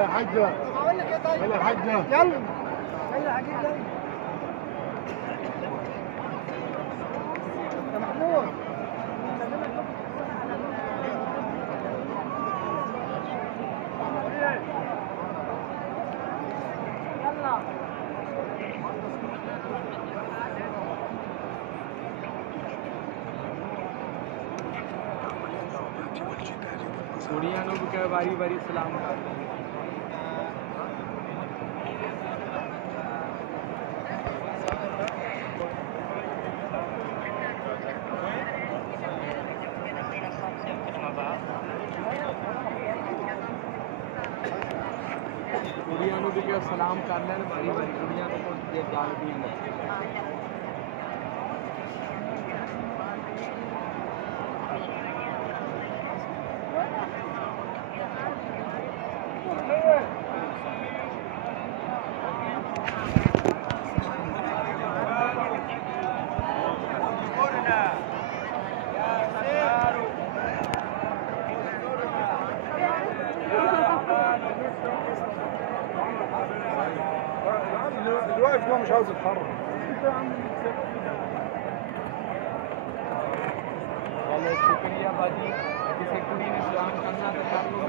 يا حجة. اقول لك ايه طيب؟ يلا يا حجة. يلا يلا هجيب يلا يا محمود. يلا कुड़ियां लोग क्या बारी बारी सलाम करते हैं। कुड़ियां लोग क्या सलाम कर लें बारी बारी कुड़ियां लोग जागती हैं। الواقف ده مش عاوز يتحرك. शुक्रिया बाजी किसी कुड़ी ने सलाम करना तो कर लो।